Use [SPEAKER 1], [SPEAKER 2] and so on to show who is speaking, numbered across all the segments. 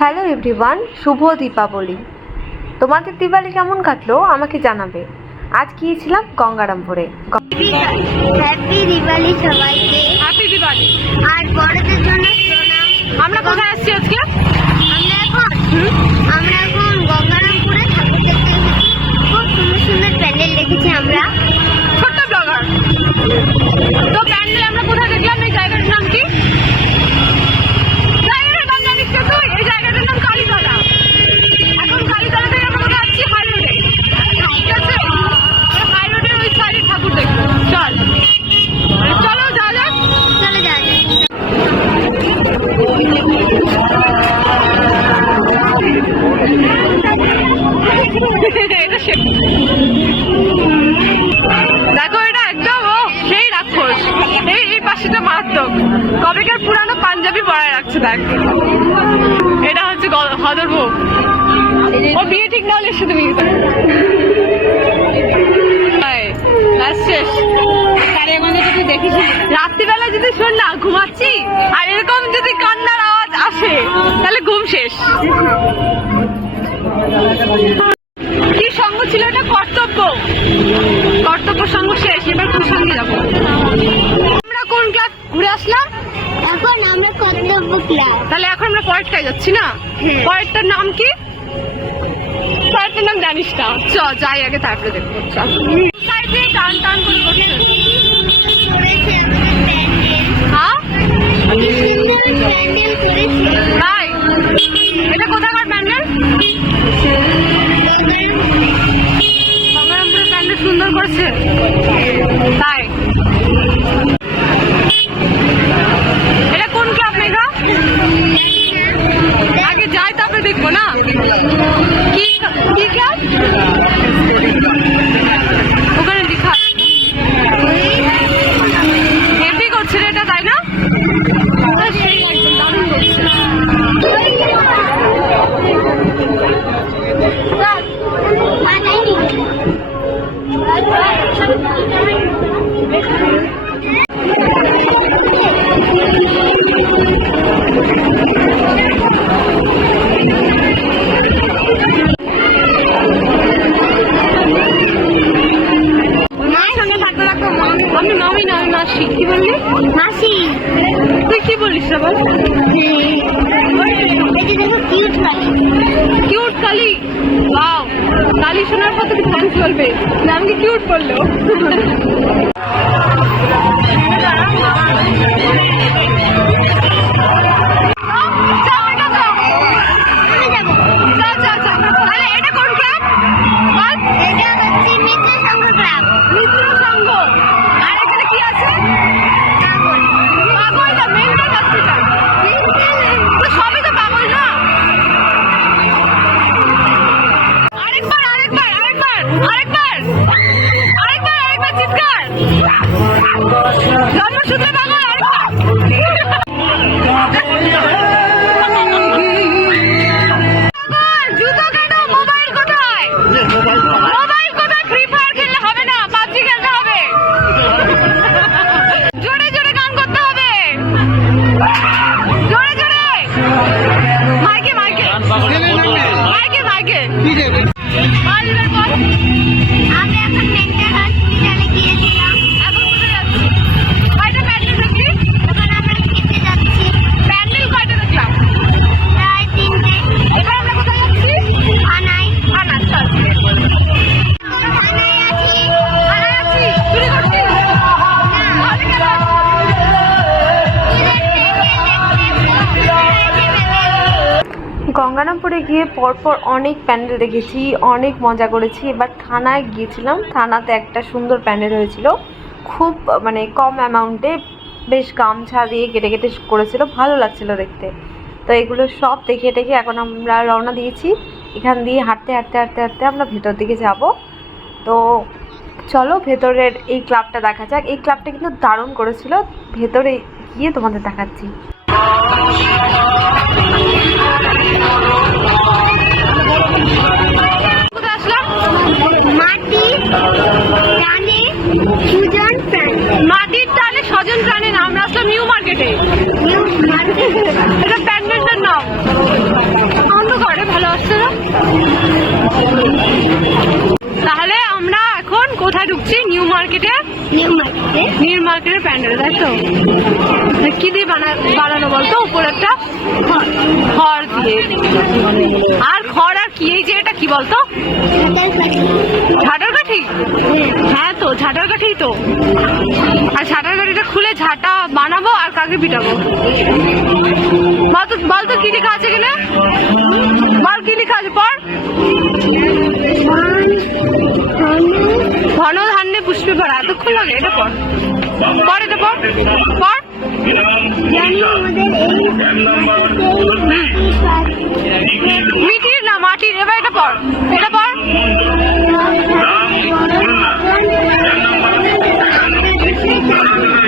[SPEAKER 1] Hello everyone শুভ দীপাবলি। তোমাদের দিওয়ালি কেমন কাটলো? আমাকে জানাবে। আজ গিয়েছিলাম গঙ্গারামপুরে।
[SPEAKER 2] হ্যাপি দিওয়ালি সবাইকে।
[SPEAKER 3] হ্যাপি দিওয়ালি
[SPEAKER 2] আর বড়দের জন্য
[SPEAKER 3] আমরা কোথায় আসছি আজকে?
[SPEAKER 2] আমরা এখন আমরা এখন গঙ্গারামপুরে ঠাকুর দেখতে খুব সুন্দর সুন্দর প্যান্ডেল দেখেছি আমরা।
[SPEAKER 3] সে- দেখো এটা একদম ও সেই রাক্ষস। এই এই পাশেটা মারাত্মক। কবেকার পুরানো পাঞ্জাবি পরায় রাখছে দেখ। এটা হচ্ছে হদর বউ ও বিয়ে ঠিক না হলে সাথে বিয়ে। রাত্রিবেলা যদি শোন না ঘুমাচ্ছি। পরেরটায় যাচ্ছি না। পরেরটার নাম কি? পরেরটার নাম জানিস না। চ যাই আগে তারপরে দেখব। সাইডে টান টান করে
[SPEAKER 2] প্যান্ডেল
[SPEAKER 3] হ্যাঁ?
[SPEAKER 2] প্যান্ডেল করেছে
[SPEAKER 3] তাই এটা কোথাকার প্যান্ডেল? গঙ্গারামপুরের প্যান্ডেল সুন্দর করেছে। তাই বলবে না আমাকে কিউট বলল?
[SPEAKER 1] গিয়ে পরপর অনেক প্যান্ডেল দেখেছি, অনেক মজা করেছি। এবার থানায় গিয়েছিলাম, থানাতে একটা সুন্দর প্যান্ডেল হয়েছিল। খুব মানে কম অ্যামাউন্টে বেশ গামছা দিয়ে কেটে কেটে করেছিল, ভালো লাগছিল দেখতে। তো এগুলো সব দেখে টেখে এখন আমরা রওনা দিয়েছি। এখান দিয়ে হাঁটতে হাঁটতে হাঁটতে হাঁটতে আমরা ভেতর দিকে যাব। তো চলো ভেতরের এই ক্লাবটা দেখা যাক। এই ক্লাবটা কিন্তু দারুণ করেছিল। ভেতরে গিয়ে তোমাদের দেখাচ্ছি।
[SPEAKER 3] মার্কেটের প্যান্ডেল, তাই তো? কি দিয়ে বানা বানানো বলতো? একটা খড় দিয়ে। আর খড় আর কি? এই যে এটা কি বলতো? ঝাঁটার কাঠি? হ্যাঁ তো, ঝাঁটার কাঠি তো। আর ঝাঁটার কাঠিটা খুলে ঝাঁটা বানাবো আর কাকে পিটাবো? বলতো বলতো কি লেখা আছে এখানে? বল কি লেখা আছে? পড়।
[SPEAKER 2] এই
[SPEAKER 3] মিটির না, মাটির, এবার এটা পড় এটা পড়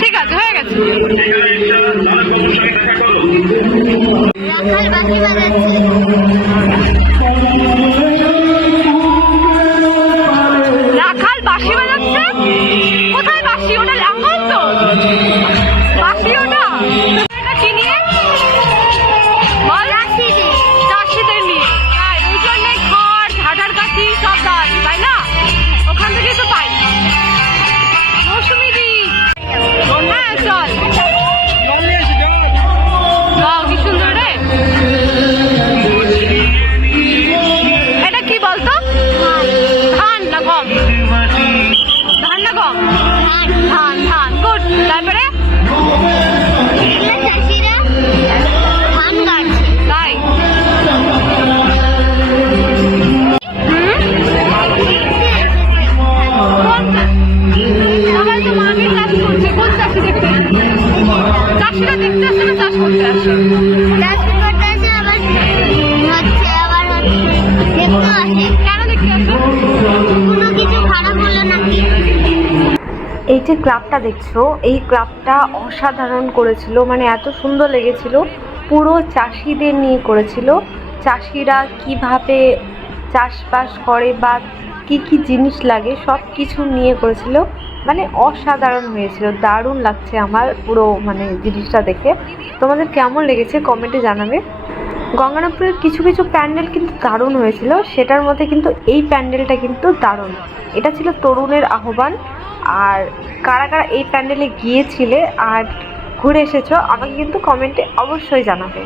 [SPEAKER 3] ঠিক আছে, হয়ে গেছে।
[SPEAKER 2] বাকি বাজাচ্ছে
[SPEAKER 3] রাখাল বাঁশি
[SPEAKER 1] ক্লাবটা দেখছ? এই ক্লাবটা অসাধারণ করেছিল মানে এত সুন্দর লেগেছিল। পুরো চাষিদের নিয়ে করেছিল। চাষিরা কীভাবে চাষবাস করে বা কি কি জিনিস লাগে সব কিছু নিয়ে করেছিল। মানে অসাধারণ হয়েছিল, দারুণ লাগছে আমার পুরো মানে জিনিসটা দেখে। তোমাদের কেমন লেগেছে কমেন্টে জানাবে। গঙ্গারামপুরের কিছু কিছু প্যান্ডেল কিন্তু দারুণ হয়েছিল, সেটার মধ্যে কিন্তু এই প্যান্ডেলটা কিন্তু দারুণ। এটা ছিল তরুণের আহ্বান। আর কারা কারা এই প্যান্ডেলে গিয়েছিলে আর ঘুরে এসেছ আমাকে কিন্তু কমেন্টে অবশ্যই জানাবে।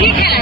[SPEAKER 3] কি খেলে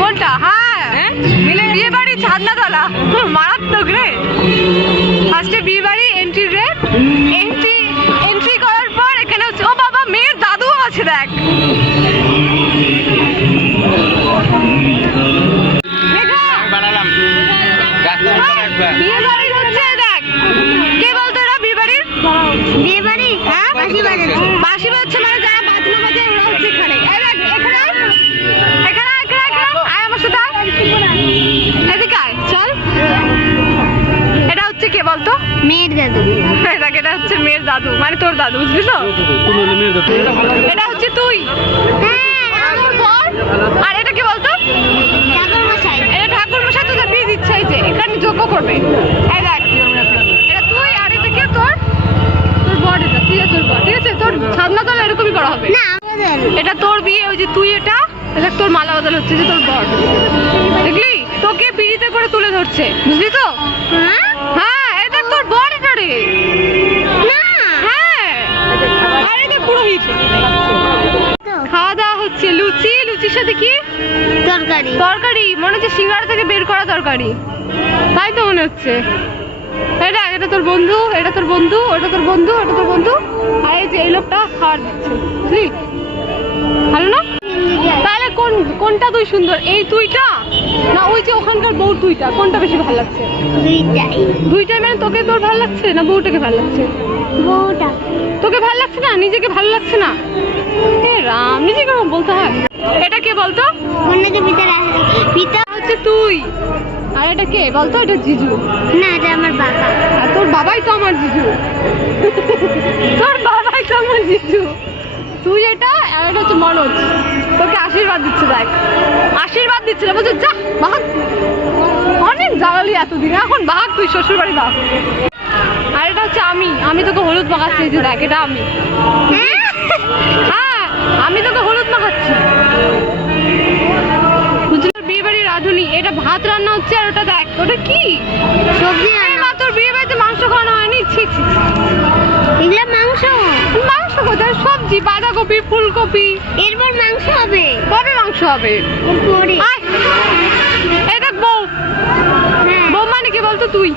[SPEAKER 3] কোনটা? হ্যাঁ। মিলে বিয়ে বাড়ি ছাদনাতলা মারাত্মক রে। ফার্স্টে বিয়ে বাড়ি এন্ট্রি রে এন্ট্রি এন্ট্রি করার পর এখানে হচ্ছে ও বাবা মেয়ের দাদুও আছে দেখ।
[SPEAKER 4] রাখবা।
[SPEAKER 3] বিয়ে বাড়ি হচ্ছে দেখ। কে বলতো এরা বিয়ে বাড়ির
[SPEAKER 2] বিয়ে বাড়ি
[SPEAKER 3] হ্যাঁ বলতো?
[SPEAKER 2] মেয়ের দাদু।
[SPEAKER 3] দেখ এটা হচ্ছে মেয়ের দাদু? মানে তোর দাদু বুঝলি তো? এটা হচ্ছে তুই।
[SPEAKER 2] হ্যাঁ
[SPEAKER 3] আর এটা কি বলতো? এটা ঠাকুর মশাই তোদের বিয়ে দিচ্ছে এই যে এখানে যোগ্য করবে। এই দেখ এটা তুই আর এটা কে তোর? তোর বর এটা তুই তোর বর। ঠিক আছে তোর সাধনা তাহলে এরকমই করা হবে।
[SPEAKER 2] না
[SPEAKER 3] এটা তোর বিয়ে ওই যে তুই এটা এটা তোর মালা বদল হচ্ছে যে তোর বর। দেখলি? তোকে পিড়িতে করে তুলে ধরছে বুঝলি তো?
[SPEAKER 2] হ্যাঁ?
[SPEAKER 3] লুচির সাথে কি?
[SPEAKER 2] তরকারি।
[SPEAKER 3] তরকারি? মনে হচ্ছে সিঙ্গারা থেকে বের করা তরকারি। তাই তো মনে হচ্ছে। এটা এটা তোর বন্ধু এটা তোর বন্ধু ওটা তোর বন্ধু ওটা তোর বন্ধু। আর এই যে এই লোকটা খাওয়ার দিচ্ছে। বুঝলি? ভালো না? তাহলে কোন কোনটা তুই সুন্দর? এই তুইটা? না ওই যে ওখানকার বউ তুইটা? কোনটা বেশি ভালো লাগছে?
[SPEAKER 2] দুইটাই।
[SPEAKER 3] দুইটাই মানে তোকে তোর ভালো লাগছে না বউটাকে ভালো লাগছে?
[SPEAKER 2] বউটা।
[SPEAKER 3] তোকে ভালো লাগছে না? নিজেকে ভালো লাগছে না? এ রাম নিজেকে বলতে হয়। এটা কে বলতো?
[SPEAKER 2] পিতা
[SPEAKER 3] হচ্ছে তুই। আর এটা কে বলতো? এটা জিজু।
[SPEAKER 2] না এটা আমার বাবা।
[SPEAKER 3] আর তোর বাবাই তো আমার জিজু। তোর বাবাই তো আমার জিজু। তুই এটা আর এটা হচ্ছে মনোজ। তোকে আশীর্বাদ দিচ্ছে দেখ। আশীর্বাদ দিচ্ছে না বলছে যা বাহাক অনেক জ্বালালি এতদিন। এখন বাহাক তুই শ্বশুর বাড়ি বাহাক আর এটা হচ্ছে আমি। আমি তোকে হলুদ মাখাচ্ছি যে দেখ এটা আমি। হ্যাঁ। আমি তোকে হলুদ মাখাচ্ছি। বুঝলি বিয়ে বাড়ির রাঁধুনি এটা ভাত রান্না হচ্ছে আর ওটা দেখ ওটা কি?
[SPEAKER 2] সবজি রান্না
[SPEAKER 3] তোর বিয়ে বাড়িতে মাংস খাওয়ানো হয়নি? ছি ছি ছি।
[SPEAKER 2] মাংস।
[SPEAKER 3] মাংস কোথায়? সবজি বাঁধাকপি ফুলকপি।
[SPEAKER 2] এরপর মাংস হবে।
[SPEAKER 3] কবে মাংস হবে?
[SPEAKER 2] পরে।
[SPEAKER 3] বউ।
[SPEAKER 2] হ্যাঁ।
[SPEAKER 3] বউ মানে কি বলতো তুই?